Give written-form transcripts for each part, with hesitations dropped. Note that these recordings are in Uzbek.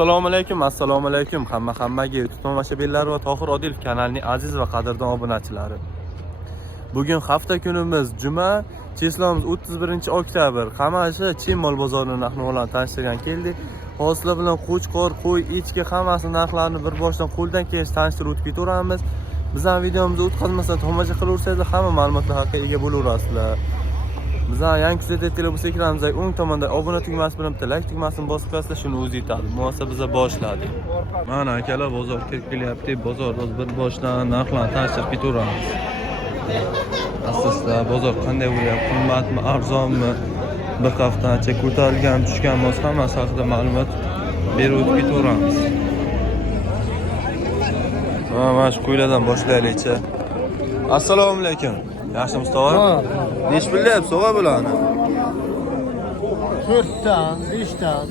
Assalomu alaykum hammaga YouTube tomoshabinlari va Tohir Odilov kanalining aziz va qadrdon obunachilari. Bugun hafta kunimiz juma, cheslamiz 31 oktyabr. Qamashi Chin mol bozorining narxlarini tanishtirgan keldik. Hozirlar bilan qo'chqor, qo'y, echki hammasi narxlarini bir boshdan qo'ldan kelib tanishtirib o'tib ketaveramiz. Bizning videomizni o'tkazmasdan tomosha qilaversangiz hamma ma'lumotlar haqida ega bo'laverasizlar. Bizning yangi kuzatuvchilar bo'lsa ekranimizda o'ng tomonda obuna tugmasi bilan bitta like tugmasini bosib qo'ysa shuni o'zi yetadi. Munosib biza boshladik. Mana akalar bozor kirib kelyapti. Bozorda bir boshdan narxlarni tanishtirib ketaveramiz. Asosda bozor qanday bo'lyapti? Qimmatmi, arzonmi? Bir haftacha ko'tarilgan, tushgan bo'lsa hammasi haqida ma'lumot berib o'tib ketaveramiz. Mana shu qo'ylardan boshlaylik-chi. Assalomu alaykum. Yaxshimisiz tog'a? Nech bilyapsiz so'g'a bularni? 4 dan, 5 dan.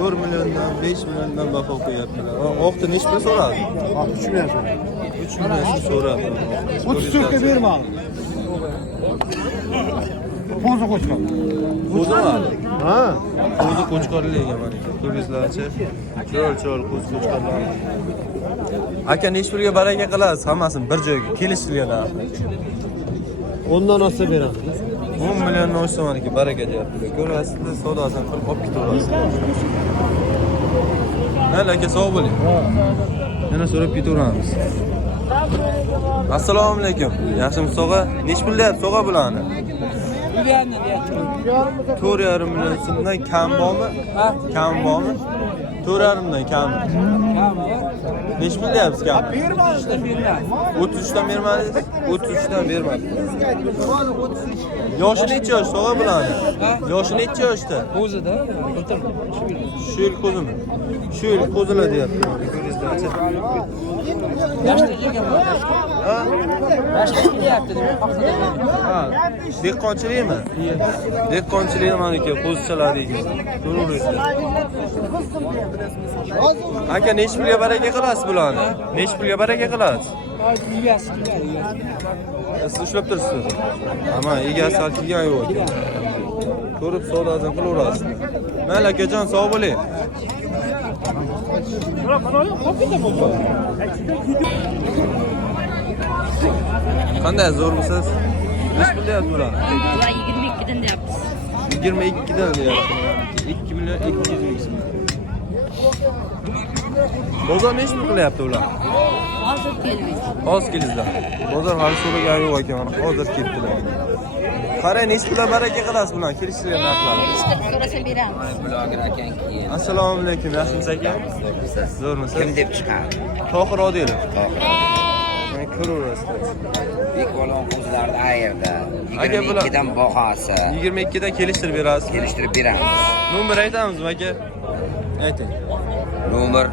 4 milliondan 5 milliondan baho qo'yaptilar. Oqni nech pul so'radi? 3 million so'radi. 3 million so'radi. 34 ga bermadi. Qo'zi qo'chqor. Qo'zimi? Ha. Qo'zi qo'chqorligiga mana turistlarcha. Cho'l qo'zi qo'chqorlar. Aka nech pulga baraka qilasiz hammasini bir joyga kelishtirganlar. Ondan olsa beramiz. 10 milliondan oshsa maniki baraka deyaptilar. Ko'rasizlar, savdosini qilib olib ketaverasizlar. Mayli aka sog' bo'ling. Yana so'rab ketaveramiz. Assalomu alaykum. Yaxshimisiz tog'a? Nech pul deyapsiz tog'a bularni? 4,5 million so'mdan kam bormi? Kam bormi? 4,5 dan kammi? Nech pul deyapsiz kam? 33 dan bermadingiz? 33 dan bermadingiz. Yoshi necha yosh tog'a bularni? Yoshi necha yoshda? Qo'zida o'tirma. Shu yil qo'zimi? Shu yil qo'zilar deyapti. Ko'ringizlar-chi. Yashtaga ham. Ha? Yashtaga kelyapti deb paxtada. Ha. Dehqonchilikmi? Dehqonchilik maniki qo'zichalar degan. Ko'ringizlar. Aka nech pulga baraka qilasiz bularni? Nech pulga baraka qilasiz? Egasi. Siz ushlab turibsiz. Ama egasi hal kelgan yo'q. Ko'rib savdosini qilaverasiz. Mayli akajon sog' bo'ling. Qanday zo'rmisiz? Nech pul deyapsiz bularni? 22 dan deyapmiz. 22 dan deyapsiz. 2 million 200 ming so'm. Bozor nech pul qilyapti ular? Hozir keldik. Hozir kelingizlar. Bozor hali so'ragan yo'q ekan, mana hozir kelibdilar. Qarang, nech pulga baraka qilasiz bilan kelishtirgan narxlar. Kelishtirib so'rasa beramiz. Assalomu alaykum, yaxshimisiz aka? Zo'rmisiz? Kim deb chiqadi? Tohir Odilov. Men ko'raverasizlar. Bekbolon qo'zlarni ayirdi. Aka, bular- 22 dan bahosi. 22 dan kelishtirib berasiz. Kelishtirib beramiz. Nomer aytamizmi aka? Ayting. Nomer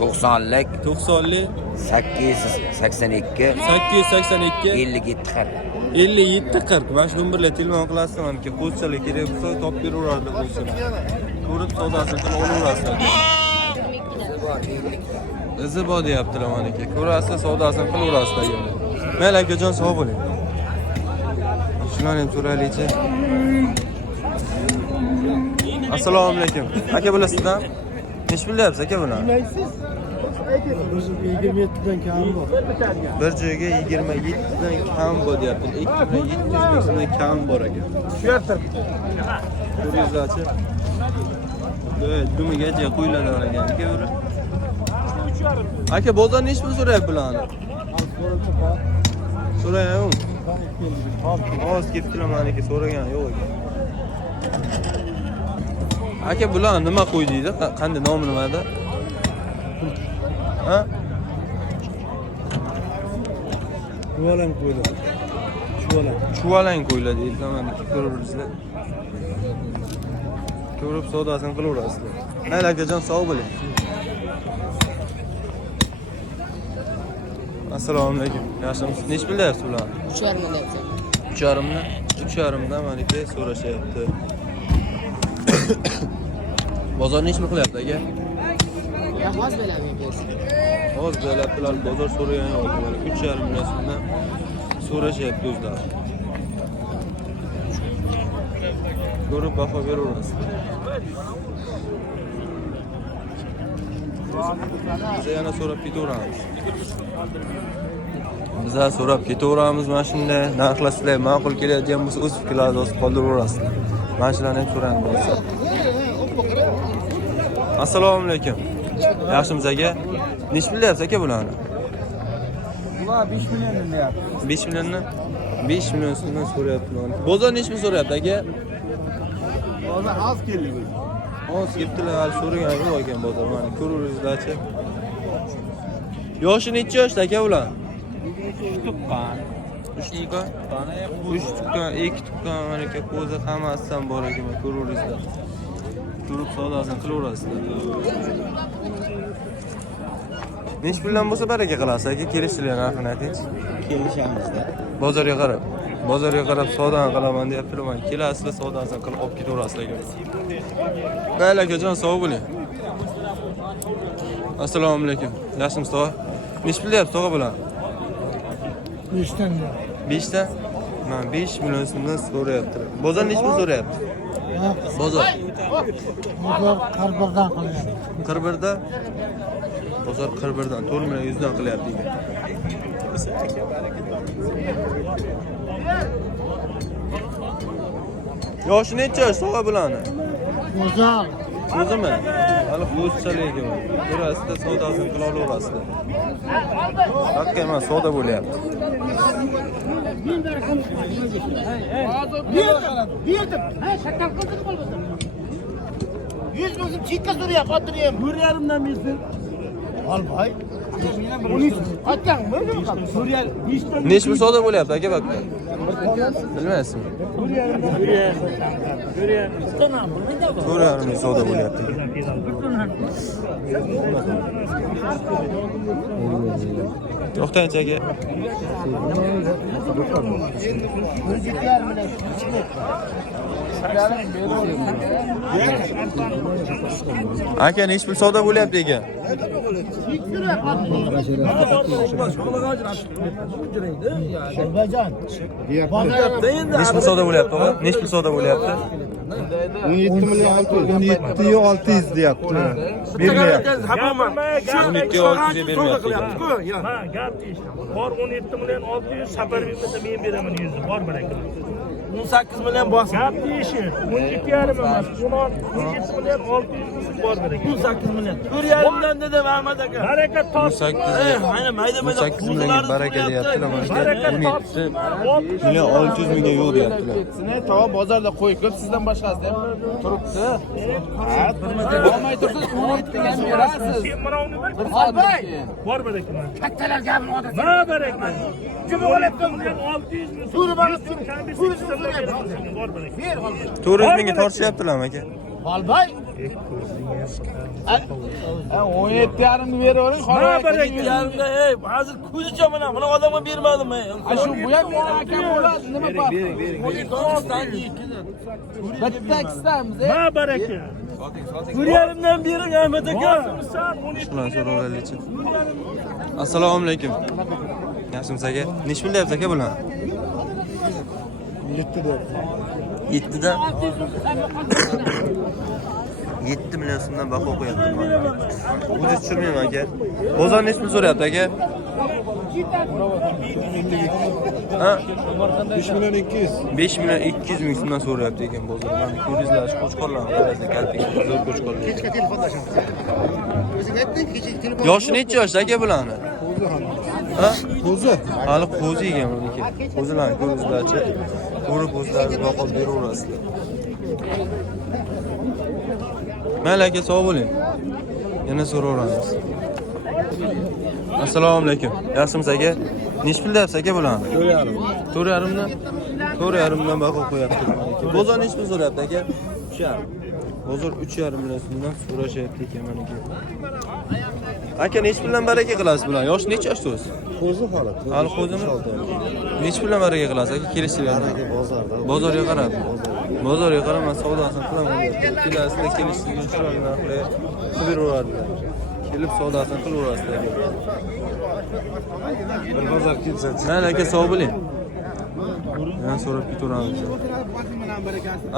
90lik 90lik 882 882 57 40. 57 40. Mana shu nomerlarga telefon qilasizlar, maniki qo'zichalar kerak bo'lsa topib beraveradi qo'zichalar. Ko'rib savdosini qilib olaverasizlar. Izi bor deyaptilar maniki. Ko'rasizlar, savdosini qilaverasizlar. Mayli akajon sog' bo'ling. Shularni ham so'raylik-chi. Assalomu alaykum. Aka bilasizda? Nech pul deyapsiz aka buni? 27 dan kam bor. Bir joyga 27 dan kam bor deyapti. 2700 ming so'mdan kam bor ekan. Shu yerda. Ko'ringizlar-chi. Dumigacha qo'yiladilar ekan. Aka bozor nech pul so'rayapti bularni? So'rayapmi? Hozir kelibdilar meniki so'ragan yo'q ekan. Aka bular nima qo'y deydi? Qanday nomi nimada? Ha? Chuvalang qo'ydi. Chuvalang qo'ylar deydi. Mana ko'ribsizlar. Ko'rib savdosini qilaverasizlar. Mayli akajon sog' bo'ling. Assalomu alaykum. Yaxshimisiz? Nech pul deyapsiz bularni? 3,5 dan deyapsiz. 3,5 dan? 3,5 dan meniki so'rashyapti. Bozor nech pul qilyapti aka? Ya hozir bilaman biz. Hozir bilan bozor so'ragan yo'q. 3,5 million so'mdan so'rashyapti o'zlari. Ko'rib baho beraverasiz. Biza yana so'rab ketaveramiz. Biza so'rab ketaveramiz mana shunday. Narxlar sizlarga ma'qul keladigan bo'lsa o'z fikrlaringizni yozib qoldiraverarsizlar. Mana shularni ham so'rayman bo'lsa. Assalomu alaykum. Yaxshimisiz aka? Nech bilyapsiz aka bularni? Bular 5 million deyapti. 5 millionni 5 million so'mdan so'rayaptilar. Bozor nech pul so'rayapti aka? Hozir az keldik. Oz kelibdilar, hali so'ragan yo'q ekan bozor. Mana ko'raveringizlar-chi. Yoshi necha yoshda aka ular? 3 tuqqan. 3 tuqqan? 3 tuqqan, 2 tuqqan, mana aka ko'zi hammasidan bor ekan, ko'raveringizlar. Ko'rib savdosini qilaverasizlar. Nech puldan bo'lsa baraka qilasiz aka, kelishinglar narxini ayting. Kelishamizda. Bozorga qarab savdoni qilaman deyaptilar. Mana kelasizlar, savdosini qilib olib ketaverasizlar aka. Mayli akajon, sog' bo'ling. Assalomu alaykum. Yaxshimisiz tog'a? Nech pul deyapsiz tog'a bular? 5 dan. 5 ta? Mana 5 million so'mdan so'rayaptilar. Bozor nech pul so'rayapti? Bozor. Bozor 41 dan qilyapti. 41 da. Bozor 41 dan 4 million 100 dan qilyapti ekan. Yoshi necha yosh tog'a bularni? Bozor. O'zimi? Hali qo'zichalik ekan. Ko'rasizlar, savdosini qila olaverasizlar. Hakka emas, savdo bo'lyapti. Berdim. Ha, shakar qildik bo'lmasam. 100 bo'lsa chekka so'rayapti, xotirayam. 1.5 dan bersin. Olmay. 13. Aytganmi? 5 dan. Nech pul savdo bo'lyapti aka bakka? Bilmaysizmi? 4.5 ming savdo bo'lyapti. To'xtang aka. Aka nech pul savdo bo'lyapti ekan? Nech pul savdo bo'lyapti tog'a? Nech pul savdo bo'lyapti? 17 million 17 yo 600 deyapti. Bermayapti. 17 yo 600 ga bermayapti. Ha, gap eshitdim. Bor 17 million 600 safar bermasa men beraman 100. Bor baraka. 18 million bosib. Gap eshit. 17,5 emas. 17 million 600 bor baraka. 18 million. 4.5 dan dedim Ahmad aka. Baraka top. 18 Mana mayda-mayda 18 millionga baraka deyaptilar. Mana Baraka 17 top. million 600 mingga yo'q deyaptilar. Sine tava bozorda qo'yib ko'p sizdan boshqasi deb turibdi. Olmay tursiz 17 ga ham berasiz. Sen birovni bir Olmay. bor baraka. Kattalar gapini odat. Ma baraka. Kim bo'lyapti? 600 ming. Suri bana suri. Bor baraka. Ber olmay. 400 mingga tortishyaptilarmi aka? Olmay. 17,5 ga beravering. Ma baraka. Yarimda ey, hozir ko'zicha mana odamga bermadim ey. Shu bu ham meni akam bo'ladi, nima bor? Bitta ikkitamiz ey. Ma baraka. 4.5 dan bering Ahmad aka. Shularni so'raveraylikchi. Assalomu alaykum. Yaxshimisiz aka? Nech pul deyapsiz aka bular? 7 deyapti. 7 dan 7 million so'mdan baho qo'yapti mana. O'zi tushunmayman aka. Bozor nech pul so'rayapti aka? Ha? 5 million 200. 5 million 200 ming so'mdan so'rayapti ekan bozor. Mana ko'ringizlar, shu qo'chqorlarni qaranglar, kaltaga zo'r qo'chqorlar. Kechga telefonlashamiz. O'zing aytding, kechga telefon. Yoshi necha yoshda aka bularni? Ha? Qo'zi. Hali qo'zi ekan buniki. Qo'zilarni ko'ringizlarchi. Ko'rib o'zlaringiz baho beraverasizlar. Mayli aka, sog' bo'ling. Yana so'raveramiz. Assalomu alaykum. Yaxshimisiz aka? Nech pul deyapsiz aka bularni? 4.5. 4.5 dan 4.5 dan baho qo'yapti. Bozor nech pul so'rayapti aka? 3.5. Bozor 3.5 million so'mdan so'rashyapti ekan meniki. Aka nech puldan baraka qilasiz bular? Yosh necha yoshda o'zi? Qo'zi holat. Hali qo'zimi? Nech puldan baraka qilasiz aka? Kelishinglar. Bozorda. Bozorga qarab. Bozorga qaraman, savdosini qilaman. Kelasizlar, kelishinglar shularni narxlari qilib kelib savdosini qilaverasizlar. Bozor kelsa. Mayli aka, sog' bo'ling. Yana so'rab ketaveramiz.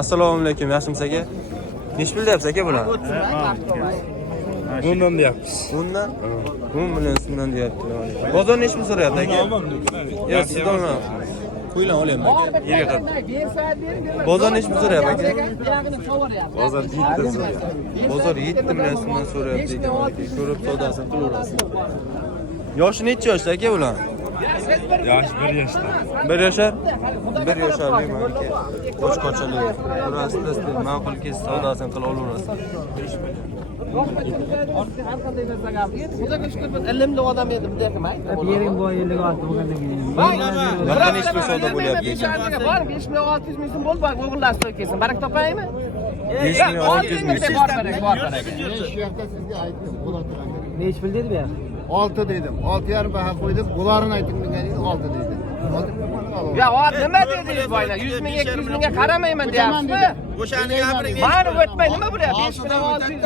Assalomu alaykum, yaxshimisiz aka? Nech pul deyapsiz aka bular? Bundan deyapmiz. Bundan? 10 million so'mdan deyaptilar. Bozor nechmi so'rayapti aka? Yo'q, sizdan olmayapsiz. Qo'ylan olaman aka. Yerga qarab. Bozor nechmi so'rayapti aka? Bozor 7 so'rayapti. Bozor 7 million so'mdan so'rayapti ekan aka. Ko'rib savdosini qilaverasiz. Yoshi necha yoshda aka bular? Yosh 1 yoshda. 1 yoshar? 1 yosharli aka. Qo'chqochali. Burasida siz ma'qul kes savdosini qila olaverasiz. ilmli odam edi bunday qilmaydi. Bering bu 56 bo'lgandan keyin. Yoqdan hech bir savdo bo'lyapti ekan. Bor 5 million 600 ming so'm bo'lib, o'g'illashib kelsin. Barak topaymi? 5 million 600 ming. Bor barak, bor barak. Nech pul dedi bu yoq? 6 dedim. 6,5 baho qo'ydim. Bularni aytib menga 6 dedi. Ya hozir nima dedingiz boylar? 100 ming 200 mingga qaramayman deyapsizmi? O'shani gapiring. Mani o'tmay nima bo'lyapti? 5 million 600 ming.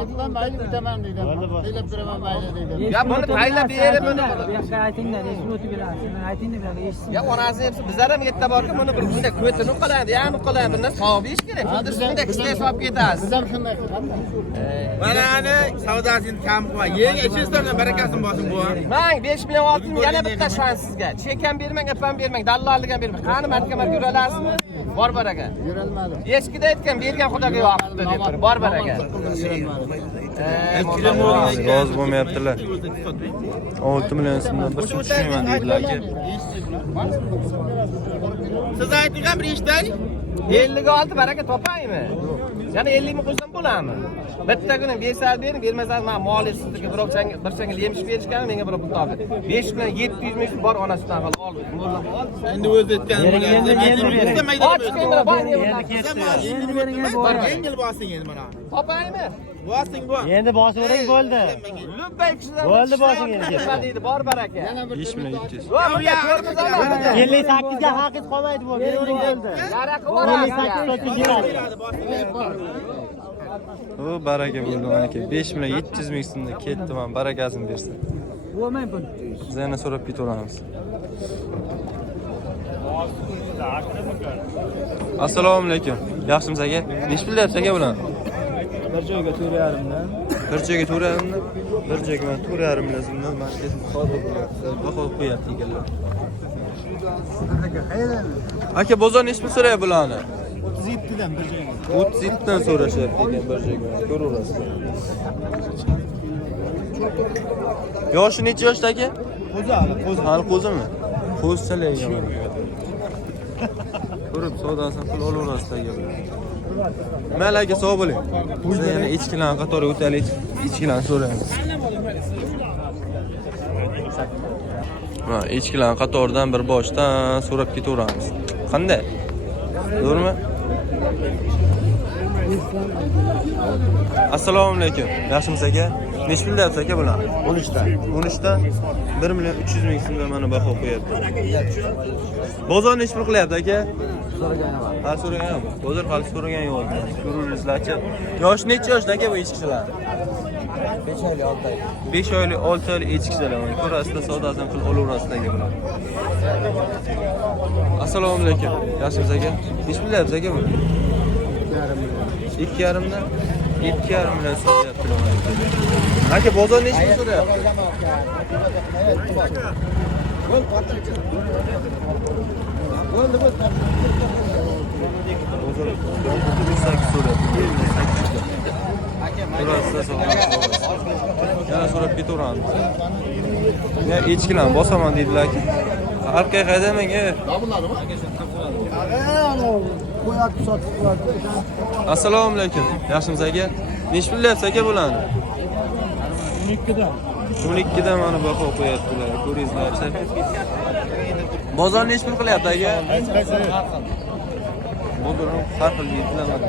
Otdan mayli bitaman dedim. Qilib beraman mayli dedim. Ya buni paylab berib buni. Bu yoqqa aytinglar, nech pul o'tib berasiz? Aytingda bularga eshitsin. Ya onasi hepsi bizlar ham yerda borku buni bir bunday ko'tini qiladi, yani qiladi. Bundan savob ish kerak. Xuddi shunday qisqa hisob ketasiz. Biz ham shunday qilamiz. Mana ani savdosini kam qo'y. Yeng ichingizdan barakasini bosin bu. Mang 5 million 600 ming yana bitta shans sizga. Chek ham bermang, ap ham bermang, dallollik ham bermang. Qani markalar yuralasizmi? Bor baraka. Yurolmadim. Eskida aytgan bergan xudoga yoqibdi deb tur. Bor baraka. Rozi bo'lmayaptilar. 6 million so'mdan bir so'm tushmayman deydilar aka. Siz aytgan bir ishdan 50 ga olti baraka topaymi? Yana 50 ming qo'shsam bo'ladimi? Bitta kuni bersaz bering, bermasangiz men moliy sizga bir changil yemish berishgan, menga bir pul toping. 5 million 700 ming bor onasidan qilib ol. endi o'zi aytgan Endi bering. yengil bosing endi mana. Topaymi? Bosing bu. Endi bosib o'ring bo'ldi. Lubbay kishidan Bo'ldi, bosing endi. nima deydi? Bor baraka. 5 million 700. Yo'q, bu ko'rmizlar. 58 ga haqingiz qolmaydi bu. Beravering bo'ldi. Yaraqi bor. 58 so'm beradi. O baraka bo'ldi aka. 5 million 700 ming so'mda ketdi, men barakasini bersin. Bo'lmay pul. Biz yana so'rab ketaveramiz. Assalomu alaykum. Yaxshimisiz aka? Nech pul deyapsiz aka bular? Bir joyga 4,5dan. Bir joyga 4,5dan, bir joyga 4,5 million so'mdan market baho qo'yapti ekanlar. Aka bozor nech pul so'rayapti bularni? 37 dan bir joyga. 37 dan so'rashyapti ekan bir joyga. Ko'raverasiz. Yoshi necha yoshda aka? Qo'zi hali, qo'zi. Hali qo'zimi? Qo'zchalar ekan. Ko'rib savdosini qilib olaverasiz aka. Mayli aka, sog' bo'ling. Biz yana echkilarni qatoriga o'taylik, echkilarni so'raymiz. Ha, echkilarni qatoridan bir boshdan so'rab ketaveramiz. Qanday? To'g'rimi? Assalomu alaykum. Yaxshimisiz aka? Nech pul deyapsiz aka bular? 13 dan. 13 dan 1 million 300 ming so'mdan mana baho qo'yapti. Bozor nech pul qilyapti aka? Ha, so'ragan. Bozor hali so'ragan yo'q. Ko'ringizlarchi. Yosh necha yoshda aka bu echkilar? 5 oylik 6 oylik. 5 oylik 6 oylik echkilar. Ko'rasizlar, savdosini qilib olaverasizlar aka bular. Assalomu alaykum. Yaxshimisiz aka? Nech pul deyapsiz aka bu? 2,5 dan 2,5 million so'rayaptilar. Aka bozor nech pul so'rayapti? Bozor 8 so'rayapti. Yana so'rab ketaveramiz. Ya echkilarni bosaman deydilar aka. Orqaga haydamang, Qo'yatib sotib qo'yadi. Assalomu alaykum. Yaxshimisiz aka? Nech pul deyapsiz aka bularni? 12 dan. 12 dan mana baho qo'yaptilar. Ko'ringizlarchi. Bozor nech pul qilyapti aka? Bozor har xil deydilar mana.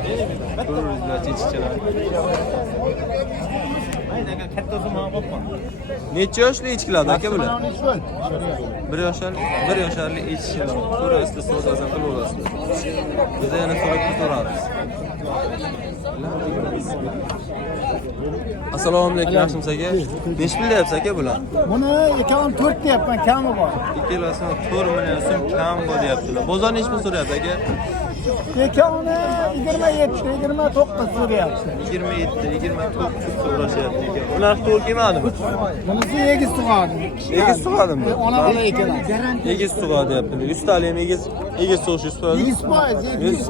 Ko'ringizlarchi echkilar. Necha yoshli echkilar aka bular? 1 yoshli echkilar. Ko'rasizlar, savdosini qilaverasizlar. Biz yana so'rab ketaveramiz. Assalomu alaykum, yaxshimisiz aka? Nech pul deyapsiz aka bular? Buni ekon 4 deyapman, kami bor. Ikkalasi 4 million so'm kam bor deyaptilar. Bozor nech pul so'rayapti aka? Ikkovini 27, 29 so'rayapti. 27, 29 so'rashyapti ekan. Ular to'l kelmadimi? Bunisi egiz tug'adi. Egiz tug'adimi? Ona bola ekanlar. Egiz tug'adi deyaptilar. 100 tali ham egiz tug'ish 100 foiz. 100%,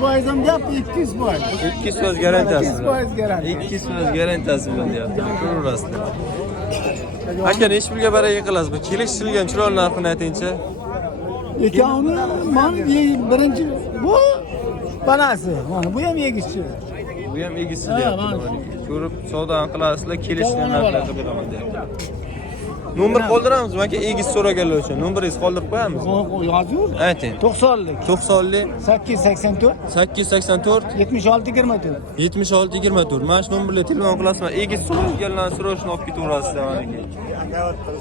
100% ham deyapti, 200%. 200% garantiyasi. 200% garantiya. 200% garantiyasi bilan deyapti. Ko'raverasizlar. Aka nechi pulga baraka qilasiz? Bu kelishilgan chiroyli narxini aytingchi. Ikkovini mana birinchi bu banasi. Mana bu ham egizchi. Bu ham egizsi deyapti. Ko'rib savdoni qilasizlar, kelishgan narxlarga beraman deyapti. Nomer qoldiramizmi aka egiz so'raganlar uchun? Nomeringizni qoldirib qo'yamiz. Yozuv. Ayting. 90lik. 90lik 884 884 76 24. 76 24. Mana shu nomerga telefon qilasizlar. Egiz so'rashganlarni so'rashni olib ketaverasizlar mana aka.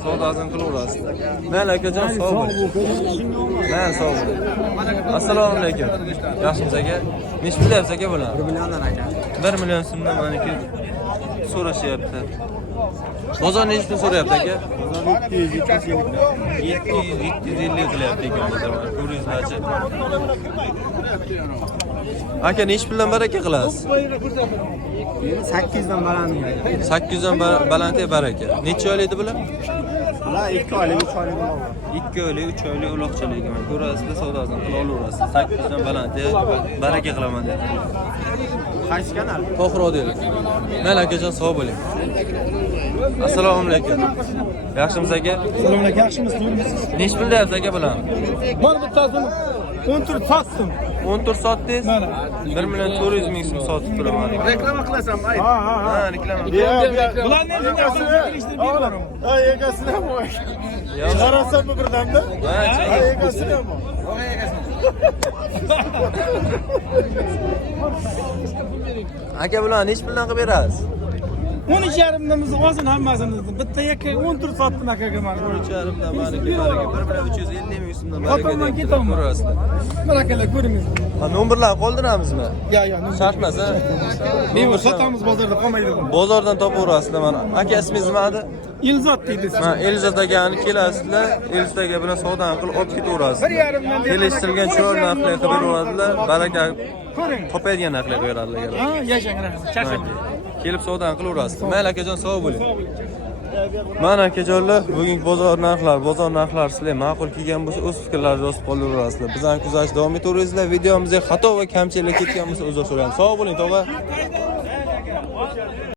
Savdosini qilaverasizlar. Mayli akajon, sog' bo'ling. Mana sog' bo'ling. Assalomu alaykum. Yaxshimisiz aka? Nech pul deyapsiz aka bular? 1 milliondan aka. 1 million so'mdan mana aka so'rashyapti. Bozor nechi pul so'rayapti aka? 700-750 qilyapti ekan bozor. Ko'ringizlarchi. Aka nechi puldan baraka qilasiz? 800 dan baland. 800 dan baland baraka. Necha oylik edi bular? Ular 2 oylik, 3 oylik bo'ladi. 2 oylik, 3 oylik uloqchalik ekan. Ko'rasizlar, savdosini qila olaverasiz. 800 dan baland baraka qilaman deyapti. Qaysi kanal? Tohir Odilov. Mayli akajon, sog' bo'ling. Assalomu alaykum. Yaxshimisiz aka? Assalomu alaykum, yaxshimisiz? Nech pul deyapsiz aka bular? Bor bittasini 14 sotdim. 14 sotdingiz? 1 million 400 ming so'm sotib turaman. Reklama qilasan, ay. Ha, reklama. Bularni egasini ay, egasini ham qo'y. Qarasammi birdanda? Ay, egasini ham. Aka bular nech puldan qilib berasiz? 12,5 miz olsin hammasimizni. Bitta yakka 14 sotdim akaga mana. 13,5 dan baraka 1 million 350 ming so'mdan baraka Xotinman deyapti. ketaman. Ko'rasizlar. Barakalar ko'ringiz. Ha, nomerlarni qoldiramizmi? Ya, Shart emas, ha? men sotamiz bozorda qolmaydi. Bozordan topaverasizlar mana. Aka ismingiz nima edi? Ilzot deydi. Ha, Elzat akani kelasizlar, Elzat aka bilan savdoni qilib olib ketaverasiz. 1,5 dan Kelishtirilgan chiroyli narxlarga qilib beradilar, baraka ko'ring. topadigan narxlarga beradilar. Ha, yashang rahmat. Charchang. Kelib savdoni qilaverasiz. Mayli akajon, sog' bo'ling. Mana akajonlar, bugungi bozor narxlari sizlarga ma'qul kelgan bo'lsa, o'z fikrlaringizni yozib qolaverasizlar. Bizani kuzatishda davom etaveringizlar. Videomizga xato va kamchilik ketgan bo'lsa, uzr so'rayman. Sog' bo'ling, tog'a.